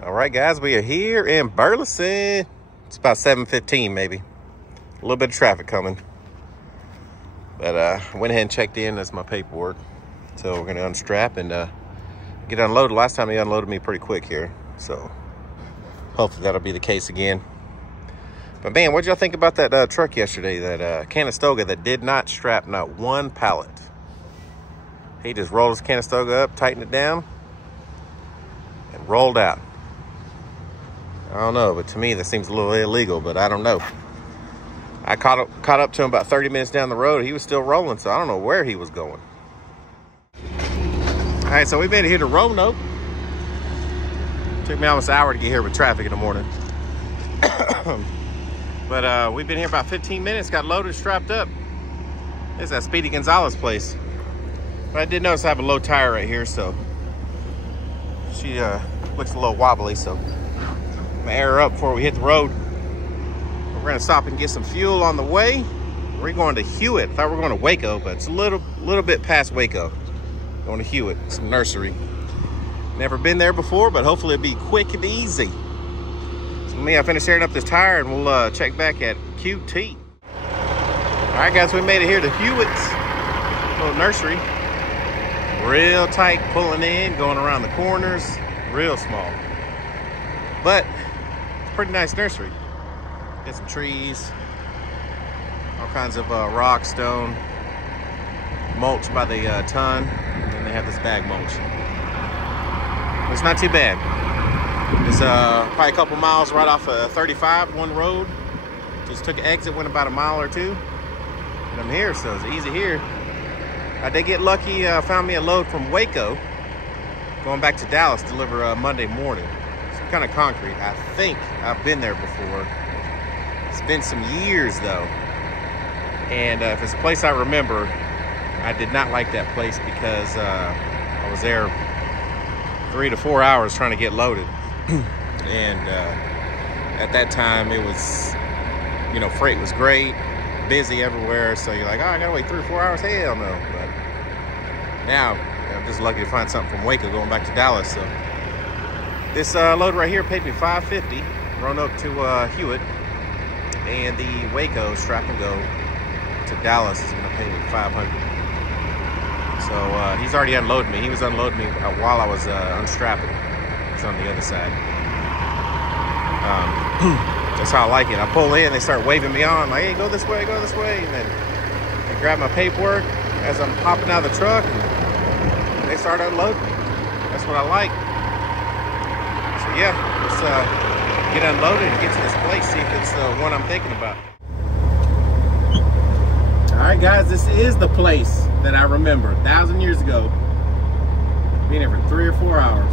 All right, guys, we are here in Burleson. It's about 7:15, maybe. A little bit of traffic coming. But I went ahead and checked in. That's my paperwork. So we're going to unstrap and get unloaded. Last time he unloaded me pretty quick here. So hopefully that'll be the case again. But man, what'd y'all think about that truck yesterday? That Conestoga that did not strap not one pallet. He just rolled his Conestoga up, tightened it down, and rolled out. I don't know, but to me that seems a little illegal, but I don't know. I caught up to him about 30 minutes down the road. He was still rolling, so I don't know where he was going. All right, so we made it here to Roanoke. Took me almost an hour to get here with traffic in the morning. But we've been here about 15 minutes, got loaded, strapped up. This is that Speedy Gonzalez place. But I did notice I have a low tire right here, so she looks a little wobbly, so I'm gonna air her up before we hit the road. We're gonna stop and get some fuel on the way. We're going to Hewitt. Thought we were going to Waco, but it's a little bit past Waco. Going to Hewitt, some nursery. Never been there before, but hopefully it'll be quick and easy. So I finished airing up this tire and we'll check back at QT. All right, guys, we made it here to Hewitt's little nursery. Real tight, pulling in, going around the corners, real small. But it's a pretty nice nursery. Got some trees, all kinds of rock, stone, mulch by the ton, and then they have this bag mulch. It's not too bad. It's probably a couple miles right off of 35, one road. Just took an exit, went about a mile or two, and I'm here, so it's easy here. I did get lucky, found me a load from Waco, going back to Dallas, deliver Monday morning. It's kind of concrete. I think I've been there before. It's been some years though. And if it's a place I remember, I did not like that place because I was there 3 to 4 hours trying to get loaded. And at that time it was, you know, freight was great, busy everywhere. So you're like, oh, I gotta wait 3 or 4 hours? Hell no. But now I'm just lucky to find something from Waco going back to Dallas. So this load right here paid me $550, Roanoke to Hewitt. And the Waco strap and go to Dallas is gonna pay me $500. So he's already unloaded me. He was unloading me while I was unstrapping. It's on the other side. That's how I like it. I pull in, they start waving me on, like, hey, go this way, go this way. And then they grab my paperwork as I'm hopping out of the truck, and they start unloading me. That's what I like. So yeah, let's get unloaded and get to this place, see if it's the one I'm thinking about. All right, guys, this is the place that I remember 1,000 years ago. Being here for 3 or 4 hours.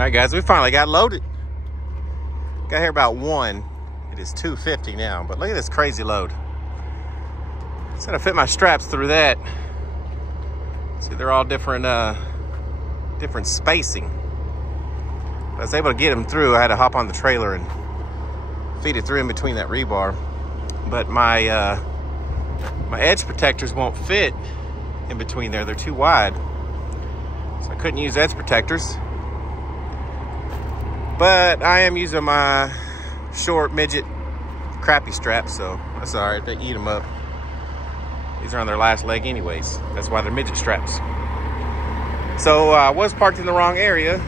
right, guys, we finally got loaded. Got here about 1. It is 2:50 now, but look at this crazy load. Just gotta fit my straps through that. See, they're all different different spacing. I was able to get them through. I had to hop on the trailer and feed it through in between that rebar. But my my edge protectors won't fit in between there. They're too wide. So I couldn't use edge protectors. But I am using my short midget crappy straps, so that's all right. They eat them up. These are on their last leg anyways. That's why they're midget straps. So I was parked in the wrong area.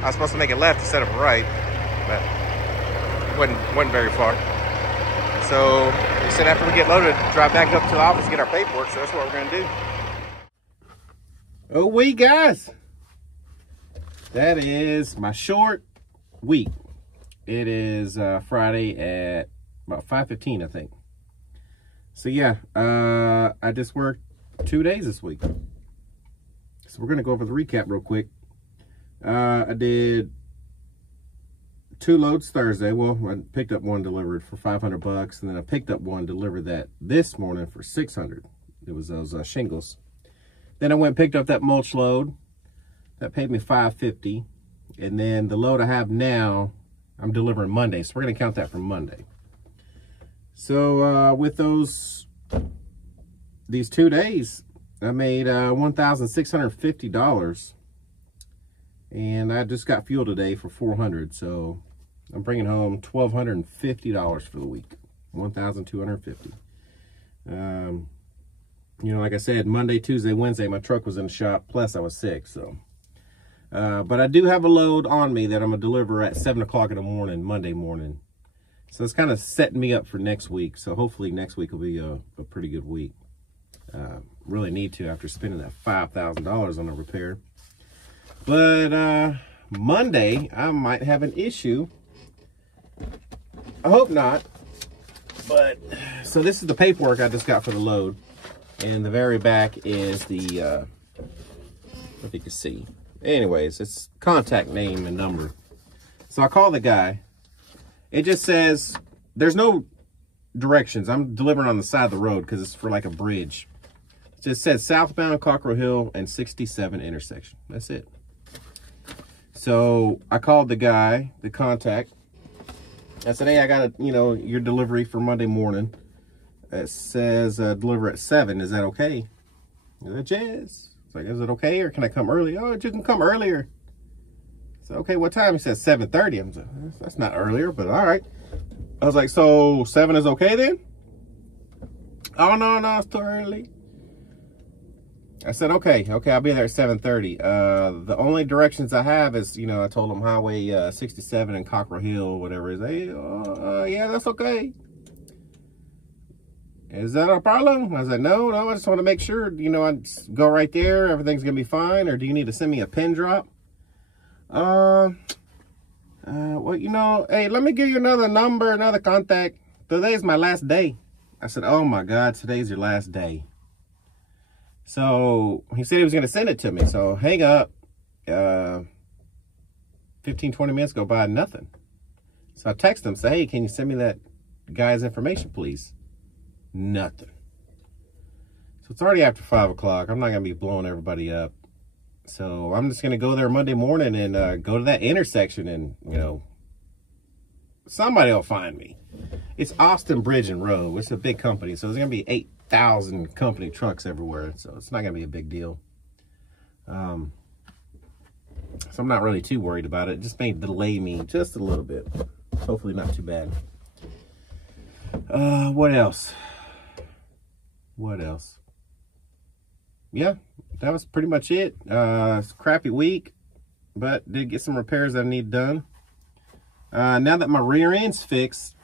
I was supposed to make it left instead of right, but wasn't very far. So we said after we get loaded, drive back up to the office and get our paperwork. So that's what we're gonna do. Oh, wait, guys. That is my short week. It is Friday at about 5:15, I think. So yeah, I just worked 2 days this week. So we're gonna go over the recap real quick. I did 2 loads Thursday. Well, I picked up one delivered for $500, and then I picked up one delivered that this morning for $600. It was those shingles. Then I went and picked up that mulch load. That paid me $550. And then the load I have now, I'm delivering Monday. So we're going to count that from Monday. So with these 2 days, I made $1,650. And I just got fuel today for $400. So I'm bringing home $1,250 for the week. $1,250. You know, like I said, Monday, Tuesday, Wednesday, my truck was in the shop. Plus I was sick, so. But I do have a load on me that I'm going to deliver at 7 o'clock in the morning, Monday morning. So it's kind of setting me up for next week. So hopefully next week will be a pretty good week. Really need to after spending that $5,000 on a repair. But Monday, I might have an issue. I hope not. But, so this is the paperwork I just got for the load. And the very back is the, if you can see. Anyways, it's contact name and number. So I call the guy. It just says, there's no directions. I'm delivering on the side of the road because it's for like a bridge. It just says southbound Cockrell Hill and 67 intersection. That's it. So I called the guy, the contact. I said, hey, I got your delivery for Monday morning. It says deliver at 7. Is that okay? I said, yes. It's like, is it okay, or can I come early? Oh, you can come earlier. So, okay, what time? He said 7:30. I'm like, that's not earlier, but all right. I was like, so 7 is okay then? Oh, no, it's too early. I said, okay, I'll be there at 7:30. The only directions I have is, I told him Highway 67 and Cockrell Hill, whatever it is. Hey, yeah, that's okay. Is that a problem? I said, no, I just want to make sure, I go right there, everything's going to be fine, or do you need to send me a pin drop? Well, hey, let me give you another number, another contact. Today's my last day. I said, oh my God, today's your last day. So he said he was going to send it to me. So hang up, 15, 20 minutes go by, nothing. So I text him, say, hey, can you send me that guy's information, please? Nothing. So it's already after 5 o'clock. I'm not going to be blowing everybody up. So I'm just going to go there Monday morning and go to that intersection and, somebody will find me. It's Austin Bridge and Road. It's a big company. So there's going to be 8,000 company trucks everywhere. So it's not going to be a big deal. So I'm not really too worried about it. It just may delay me just a little bit. Hopefully not too bad. What else? Yeah, that was pretty much it. It's a crappy week, but did get some repairs that I need done. Now that my rear end's fixed,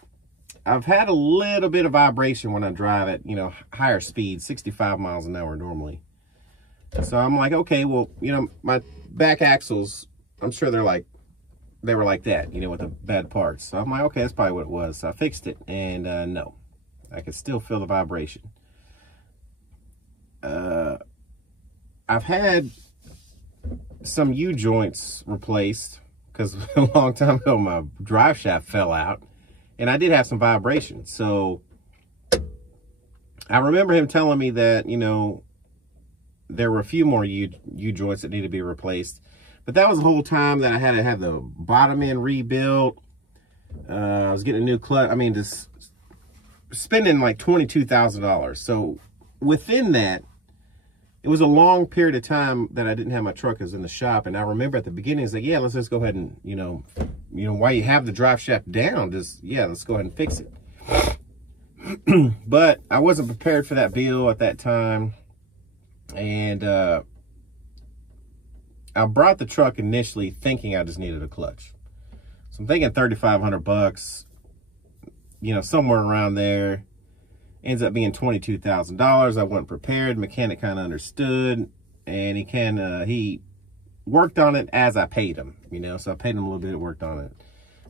I've had a little bit of vibration when I drive at, higher speed, 65 miles an hour normally. So I'm like, okay, well, my back axles, I'm sure they were like that, with the bad parts. So I'm like, okay, that's probably what it was. So I fixed it, and no, I can still feel the vibration. I've had some U-joints replaced because a long time ago my drive shaft fell out, and I did have some vibration. So I remember him telling me that, you know, there were a few more U-joints that needed to be replaced. But that was the whole time that I had to have the bottom end rebuilt. I was getting a new clutch. I mean, just spending like $22,000. So within that, it was a long period of time that I didn't have my truck. I was in the shop. And I remember at the beginning, it's like, yeah, let's just go ahead and, you know, while you have the drive shaft down, just, yeah, let's go ahead and fix it. But I wasn't prepared for that bill at that time. And I brought the truck initially thinking I just needed a clutch. So I'm thinking $3,500, you know, somewhere around there. Ends up being $22,000. I wasn't prepared. Mechanic kind of understood, and he worked on it as I paid him, you know. So I paid him a little bit, worked on it.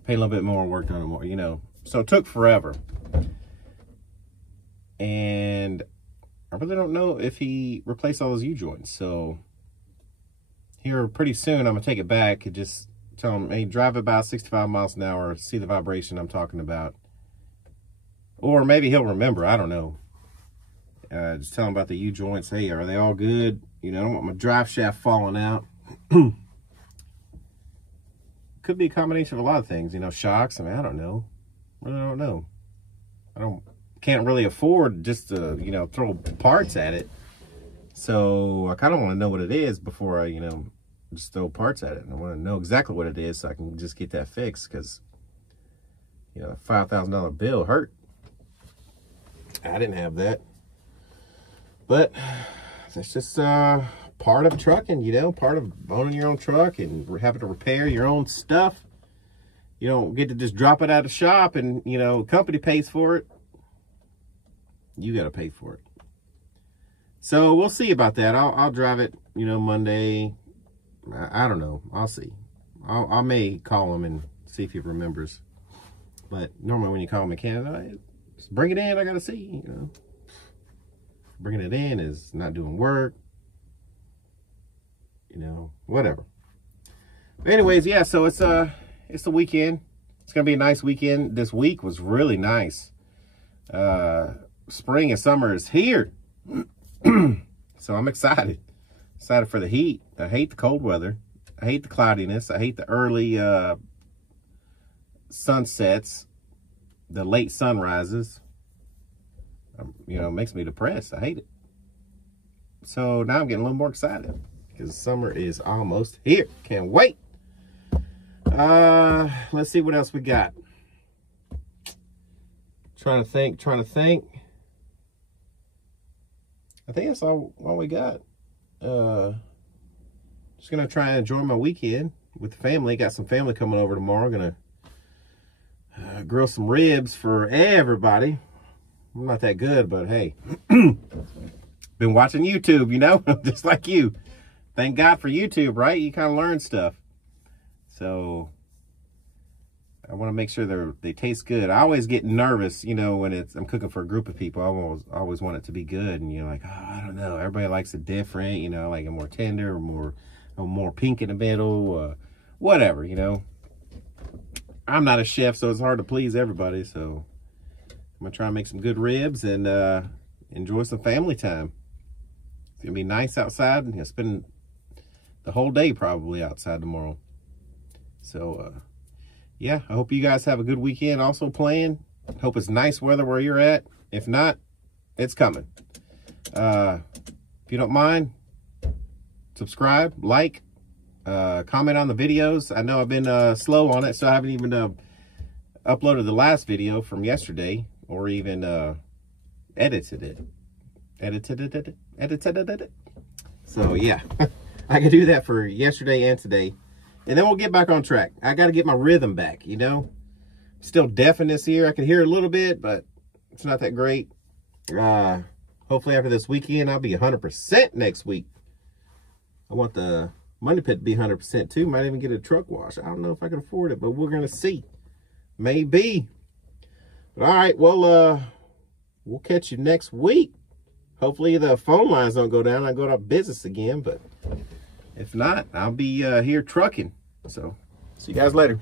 Paid a little bit more, worked on it more, you know. So it took forever. And I really don't know if he replaced all those U-joints. So here pretty soon, I'm going to take it back and just tell him, hey, drive about 65 miles an hour, see the vibration I'm talking about. Or maybe he'll remember, I don't know. Just tell him about the U-joints. Hey, are they all good? You know, I don't want my drive shaft falling out. Could be a combination of a lot of things, you know, shocks. I mean, I don't know. I really don't know. Can't really afford just to, you know, throw parts at it. So I kind of want to know what it is before I, you know, just throw parts at it. And I want to know exactly what it is so I can just get that fixed, because, you know, a $5,000 bill hurt. I didn't have that. But that's just part of trucking, you know, part of owning your own truck and having to repair your own stuff. You don't get to just drop it out of the shop and, you know, company pays for it. You got to pay for it. So we'll see about that. I'll drive it, you know, Monday. I don't know. I'll see. I may call him and see if he remembers. But normally when you call a mechanic, just bring it in. I got to see, you know. Bringing it in is not doing work. You know, whatever. But anyways, yeah, so it's the weekend. It's going to be a nice weekend. This week was really nice. Spring and summer is here. So I'm excited. Excited for the heat. I hate the cold weather. I hate the cloudiness. I hate the early sunsets, the late sunrises. You know, it makes me depressed. I hate it. So now I'm getting a little more excited because summer is almost here. Can't wait. Let's see what else we got. Trying to think. I think that's all we got. Just gonna try and enjoy my weekend with the family. Got some family coming over tomorrow. Gonna grill some ribs for everybody. I'm not that good, but hey, been watching YouTube, you know, just like you. Thank God for YouTube, right? You kind of learn stuff. So I want to make sure they taste good. I always get nervous, you know, when I'm cooking for a group of people. I always want it to be good, and you're like, oh, I don't know. Everybody likes it different, you know, like a more tender, or more pink in the middle, whatever, you know. I'm not a chef, so it's hard to please everybody. So I'm gonna try and make some good ribs and enjoy some family time. It's gonna be nice outside, and spend the whole day probably outside tomorrow. So yeah, I hope you guys have a good weekend also planned. Hope it's nice weather where you're at. If not, it's coming. If you don't mind, subscribe, like, comment on the videos. I know I've been slow on it, so I haven't even uploaded the last video from yesterday, or even edited it. So yeah, I can do that for yesterday and today. And then we'll get back on track. I got to get my rhythm back, you know. Still deaf in this ear. I can hear a little bit, but it's not that great. Hopefully after this weekend, I'll be 100% next week. I want the money pit to be 100% too. Might even get a truck wash. I don't know if I can afford it, but we're going to see. Maybe. But all right, well, we'll catch you next week. Hopefully the phone lines don't go down. I go to business again, but If not, I'll be here trucking. So see you guys later.